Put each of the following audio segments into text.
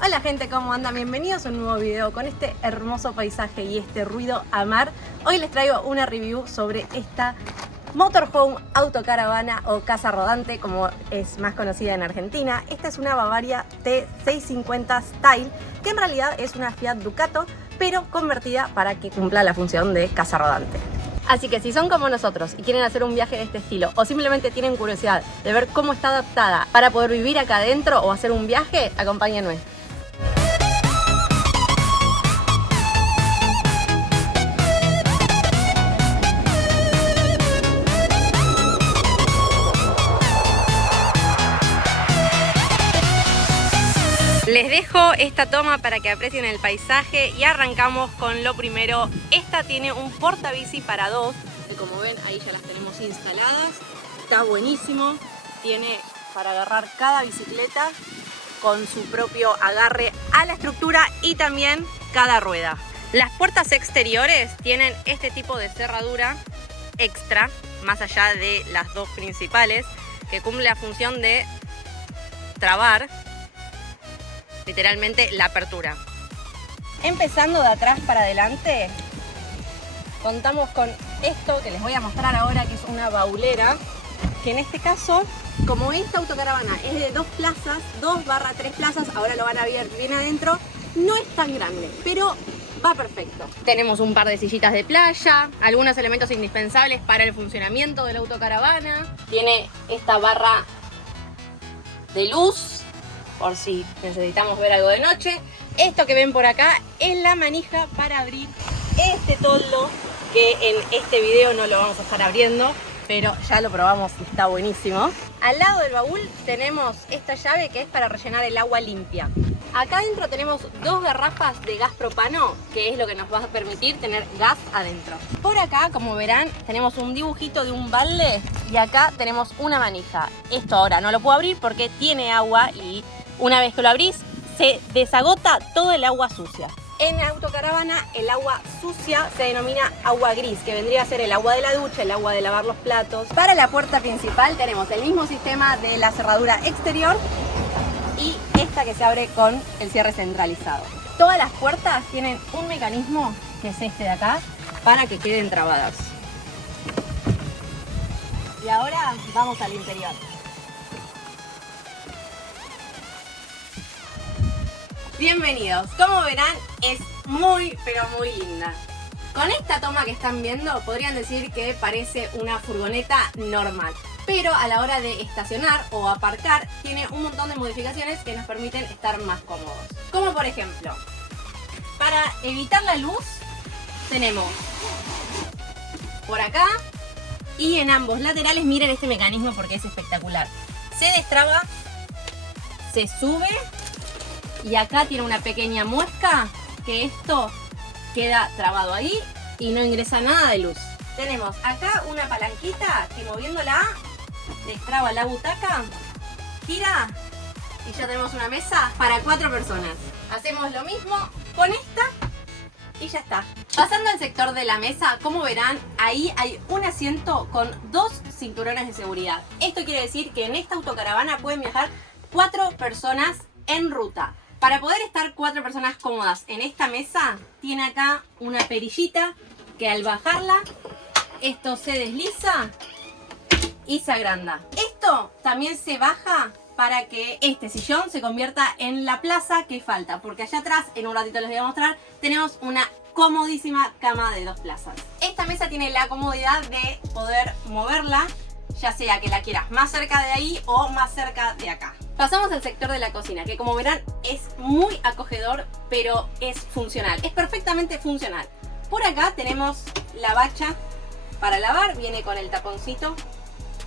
Hola gente, ¿cómo andan? Bienvenidos a un nuevo video con este hermoso paisaje y este ruido a mar. Hoy les traigo una review sobre esta motorhome autocaravana o casa rodante, como es más conocida en Argentina. Esta es una Bavaria T650 Style, que en realidad es una Fiat Ducato, pero convertida para que cumpla la función de casa rodante. Así que si son como nosotros y quieren hacer un viaje de este estilo o simplemente tienen curiosidad de ver cómo está adaptada para poder vivir acá adentro o hacer un viaje, acompáñenme. Les dejo esta toma para que aprecien el paisaje y arrancamos con lo primero. Esta tiene un portabici para dos, que como ven ahí ya las tenemos instaladas. Está buenísimo, tiene para agarrar cada bicicleta con su propio agarre a la estructura y también cada rueda. Las puertas exteriores tienen este tipo de cerradura extra, más allá de las dos principales, que cumple la función de trabar literalmente la apertura. Empezando de atrás para adelante, contamos con esto que les voy a mostrar ahora, que es una baulera, que en este caso, como esta autocaravana es de 2 plazas, 2/3 plazas, ahora lo van a ver bien adentro, no es tan grande, pero va perfecto. Tenemos un par de sillitas de playa, algunos elementos indispensables para el funcionamiento de la autocaravana. Tiene esta barra de luz, por si necesitamos ver algo de noche. Esto que ven por acá es la manija para abrir este toldo, que en este video no lo vamos a estar abriendo, pero ya lo probamos y está buenísimo. Al lado del baúl tenemos esta llave que es para rellenar el agua limpia. Acá adentro tenemos 2 garrafas de gas propano, que es lo que nos va a permitir tener gas adentro. Por acá, como verán, tenemos un dibujito de un balde y acá tenemos una manija. Esto ahora no lo puedo abrir porque tiene agua y una vez que lo abrís se desagota todo el agua sucia. En autocaravana el agua sucia se denomina agua gris, que vendría a ser el agua de la ducha, el agua de lavar los platos. Para la puerta principal tenemos el mismo sistema de la cerradura exterior y esta que se abre con el cierre centralizado. Todas las puertas tienen un mecanismo, que es este de acá, para que queden trabadas. Y ahora vamos al interior. Bienvenidos. Como verán, es muy pero muy linda. Con esta toma que están viendo podrían decir que parece una furgoneta normal, pero a la hora de estacionar o aparcar tiene un montón de modificaciones que nos permiten estar más cómodos. Como por ejemplo, para evitar la luz tenemos por acá y en ambos laterales, miren este mecanismo porque es espectacular. Se destraba, se sube y acá tiene una pequeña muesca que esto queda trabado ahí y no ingresa nada de luz. Tenemos acá una palanquita que moviéndola destraba la butaca, gira y ya tenemos una mesa para 4 personas. Hacemos lo mismo con esta y ya está. Pasando al sector de la mesa, como verán, ahí hay un asiento con 2 cinturones de seguridad. Esto quiere decir que en esta autocaravana pueden viajar 4 personas en ruta. Para poder estar 4 personas cómodas en esta mesa, tiene acá una perillita que al bajarla, esto se desliza y se agranda. Esto también se baja para que este sillón se convierta en la plaza que falta, porque allá atrás, en un ratito les voy a mostrar, tenemos una comodísima cama de 2 plazas. Esta mesa tiene la comodidad de poder moverla, ya sea que la quieras más cerca de ahí o más cerca de acá. Pasamos al sector de la cocina, que como verán es muy acogedor, pero es funcional, es perfectamente funcional. Por acá tenemos la bacha para lavar, viene con el taponcito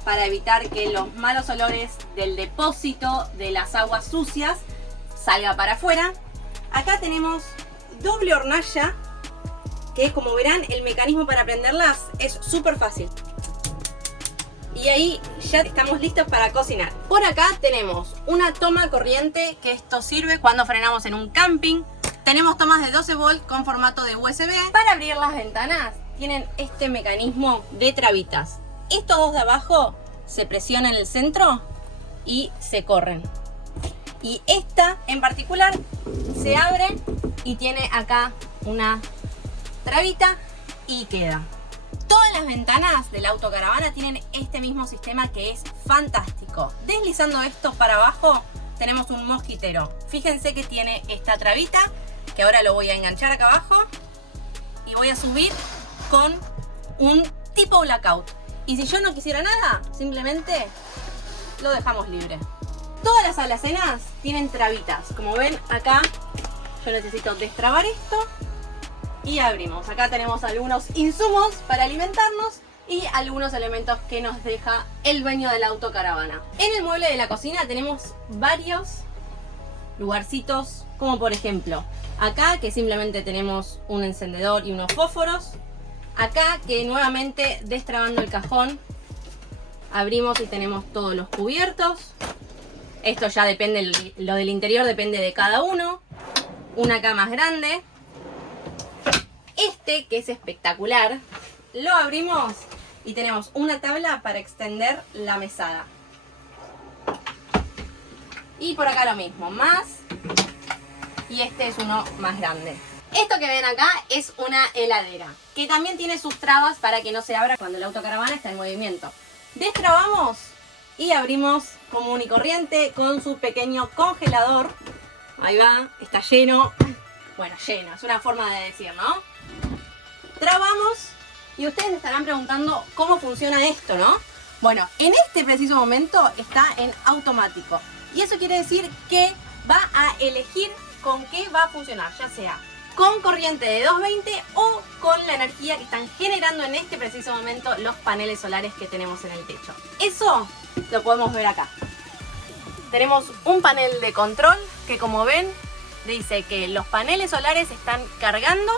para evitar que los malos olores del depósito de las aguas sucias salga para afuera. Acá tenemos doble hornalla, que es, como verán, el mecanismo para prenderlas es súper fácil. Y ahí ya estamos listos para cocinar. Por acá tenemos una toma corriente, que esto sirve cuando frenamos en un camping. Tenemos tomas de 12 volt con formato de USB. Para abrir las ventanas tienen este mecanismo de trabitas. Estos dos de abajo se presionan en el centro y se corren. Y esta en particular se abre y tiene acá una trabita y queda. Todas las ventanas de la autocaravana tienen este mismo sistema que es fantástico. Deslizando esto para abajo tenemos un mosquitero. Fíjense que tiene esta trabita que ahora lo voy a enganchar acá abajo y voy a subir con un tipo blackout. Y si yo no quisiera nada, simplemente lo dejamos libre. Todas las alacenas tienen trabitas. Como ven acá, yo necesito destrabar esto y abrimos. Acá tenemos algunos insumos para alimentarnos y algunos elementos que nos deja el dueño de la autocaravana. En el mueble de la cocina tenemos varios lugarcitos, como por ejemplo acá, que simplemente tenemos un encendedor y unos fósforos. Acá, que nuevamente destrabando el cajón abrimos y tenemos todos los cubiertos. Esto ya depende, lo del interior depende de cada uno. Una acá más grande. Este, que es espectacular, lo abrimos y tenemos una tabla para extender la mesada. Y por acá lo mismo, más. Y este es uno más grande. Esto que ven acá es una heladera, que también tiene sus trabas para que no se abra cuando la autocaravana está en movimiento. Destrabamos y abrimos común y corriente con su pequeño congelador. Ahí va, está lleno. Bueno, lleno, es una forma de decir, ¿no? Trabamos y ustedes me estarán preguntando cómo funciona esto, ¿no? Bueno, en este preciso momento está en automático. Y eso quiere decir que va a elegir con qué va a funcionar, ya sea con corriente de 220 o con la energía que están generando en este preciso momento los paneles solares que tenemos en el techo. Eso lo podemos ver acá. Tenemos un panel de control que, como ven, dice que los paneles solares están cargando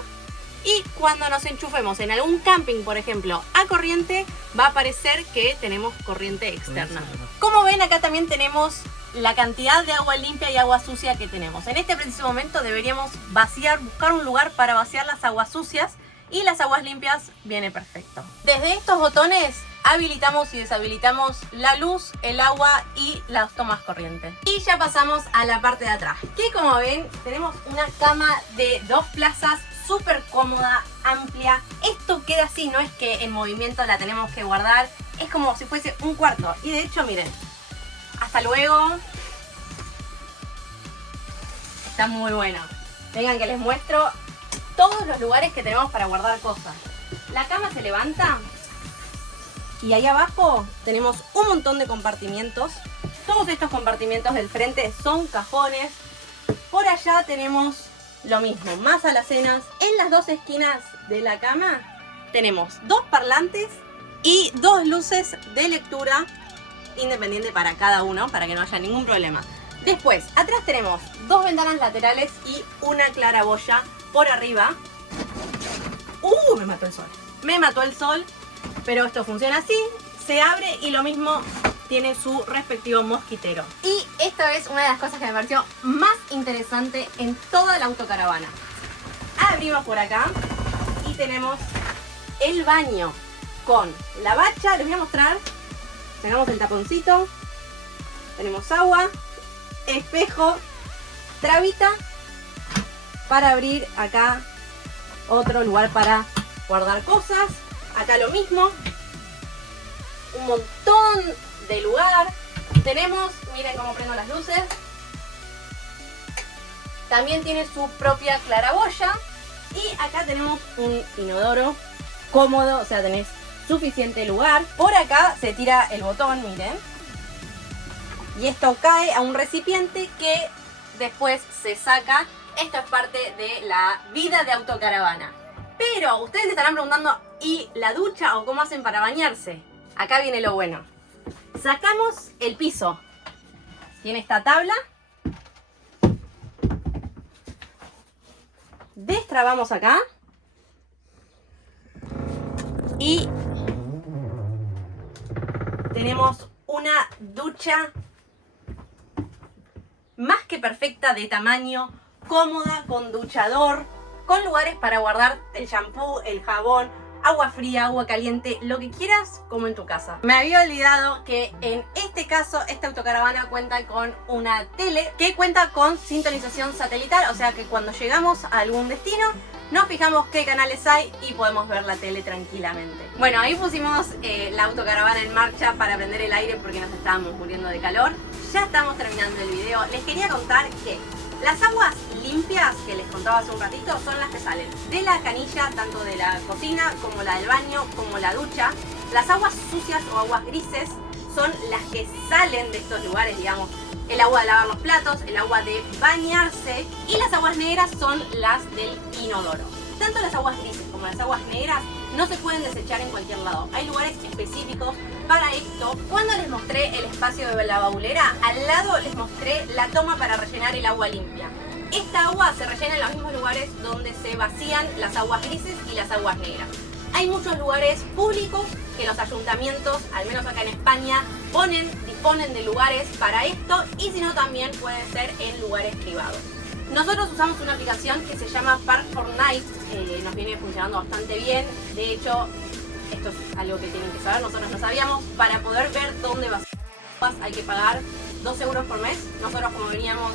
y cuando nos enchufemos en algún camping, por ejemplo, a corriente, va a aparecer que tenemos corriente externa. Como ven, acá también tenemos la cantidad de agua limpia y agua sucia que tenemos. En este preciso momento deberíamos buscar un lugar para vaciar las aguas sucias, y las aguas limpias viene perfecto. Desde estos botones habilitamos y deshabilitamos la luz, el agua y las tomas corriente. Y ya pasamos a la parte de atrás, que como ven tenemos una cama de 2 plazas súper cómoda, amplia. Esto queda así, no es que en movimiento la tenemos que guardar, es como si fuese un cuarto. Y de hecho miren, hasta luego. Está muy bueno. Vengan que les muestro todos los lugares que tenemos para guardar cosas. La cama se levanta y ahí abajo tenemos un montón de compartimientos. Todos estos compartimientos del frente son cajones. Por allá tenemos lo mismo, más alacenas. En las dos esquinas de la cama tenemos 2 parlantes y 2 luces de lectura independiente para cada uno, para que no haya ningún problema. Después, atrás tenemos 2 ventanas laterales y una claraboya por arriba. Me mató el sol. Me mató el sol, pero esto funciona así, se abre y lo mismo tiene su respectivo mosquitero. Y esta es una de las cosas que me pareció más interesante en toda la autocaravana. Abrimos por acá y tenemos el baño con la bacha. Les voy a mostrar. Sacamos el taponcito, tenemos agua, espejo, trabita para abrir. Acá otro lugar para guardar cosas. Acá lo mismo, un montón de lugar. Tenemos, miren cómo prendo las luces. También tiene su propia claraboya. Y acá tenemos un inodoro cómodo, o sea, tenés suficiente lugar. Por acá se tira el botón, miren. Y esto cae a un recipiente que después se saca. Esto es parte de la vida de autocaravana. Pero ustedes se estarán preguntando, ¿y la ducha o cómo hacen para bañarse? Acá viene lo bueno. Sacamos el piso. Tiene esta tabla. Destrabamos acá. Y tenemos una ducha más que perfecta, de tamaño, cómoda, con duchador, con lugares para guardar el shampoo, el jabón, agua fría, agua caliente, lo que quieras, como en tu casa. Me había olvidado que en este caso, esta autocaravana cuenta con una tele que cuenta con sintonización satelital, o sea que cuando llegamos a algún destino, nos fijamos qué canales hay y podemos ver la tele tranquilamente. Bueno, ahí pusimos la autocaravana en marcha para prender el aire porque nos estábamos muriendo de calor. Ya estamos terminando el video. Les quería contar que las aguas limpias que les contaba hace un ratito son las que salen de la canilla, tanto de la cocina como la del baño, como la ducha. Las aguas sucias o aguas grises son las que salen de estos lugares, digamos, el agua de lavar los platos, el agua de bañarse, y las aguas negras son las del inodoro. Tanto las aguas grises como las aguas negras no se pueden desechar en cualquier lado. Hay lugares específicos para esto. Cuando les mostré el espacio de la baulera, al lado les mostré la toma para rellenar el agua limpia. Esta agua se rellena en los mismos lugares donde se vacían las aguas grises y las aguas negras. Hay muchos lugares públicos que los ayuntamientos, al menos acá en España, disponen de lugares para esto, y si no también puede ser en lugares privados. Nosotros usamos una aplicación que se llama Park4Night, nos viene funcionando bastante bien. De hecho, esto es algo que tienen que saber, nosotros no sabíamos. Para poder ver dónde vas hay que pagar 2 euros por mes. Nosotros, como veníamos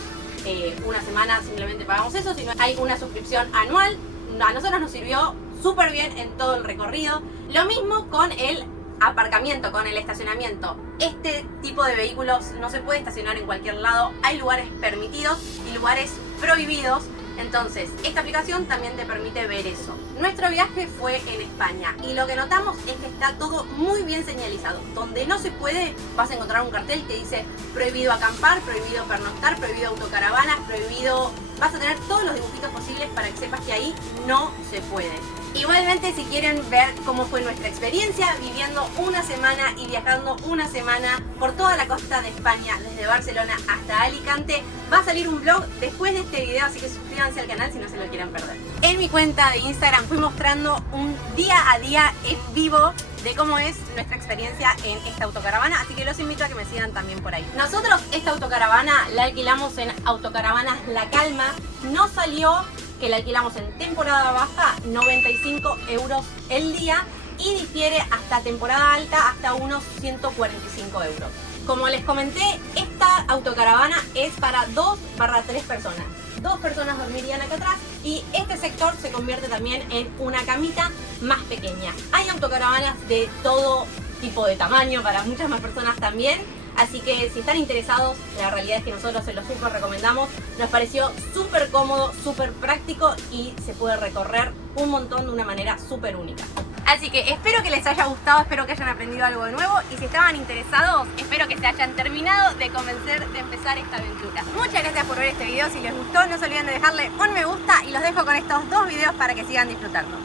una semana, simplemente pagamos eso. Si no, hay una suscripción anual. A nosotros nos sirvió súper bien en todo el recorrido. Lo mismo con el aparcamiento, con el estacionamiento. Este tipo de vehículos no se puede estacionar en cualquier lado. Hay lugares permitidos y lugares prohibidos. Entonces, esta aplicación también te permite ver eso. Nuestro viaje fue en España y lo que notamos es que está todo muy bien señalizado. Donde no se puede, vas a encontrar un cartel que dice prohibido acampar, prohibido pernoctar, prohibido autocaravanas, prohibido... Vas a tener todos los dibujitos posibles para que sepas que ahí no se puede. Igualmente, si quieren ver cómo fue nuestra experiencia viviendo una semana y viajando una semana por toda la costa de España, desde Barcelona hasta Alicante, va a salir un vlog después de este video, así que suscríbanse al canal si no se lo quieren perder. En mi cuenta de Instagram fui mostrando un día a día en vivo de cómo es nuestra experiencia en esta autocaravana, así que los invito a que me sigan también por ahí. Nosotros esta autocaravana la alquilamos en Autocaravanas La Calma. Nos salió que la alquilamos en temporada baja, 95 euros el día, y difiere hasta temporada alta hasta unos 145 euros. Como les comenté, esta autocaravana es para 2/3 personas. 2 personas dormirían acá atrás y este sector se convierte también en una camita más pequeña. Hay autocaravanas de todo tipo de tamaño, para muchas más personas también. Así que si están interesados, la realidad es que nosotros se los súper recomendamos. Nos pareció súper cómodo, súper práctico y se puede recorrer un montón de una manera súper única. Así que espero que les haya gustado, espero que hayan aprendido algo de nuevo, y si estaban interesados, espero que se hayan terminado de convencer de empezar esta aventura. Muchas gracias por ver este video. Si les gustó, no se olviden de dejarle un me gusta y los dejo con estos 2 videos para que sigan disfrutando.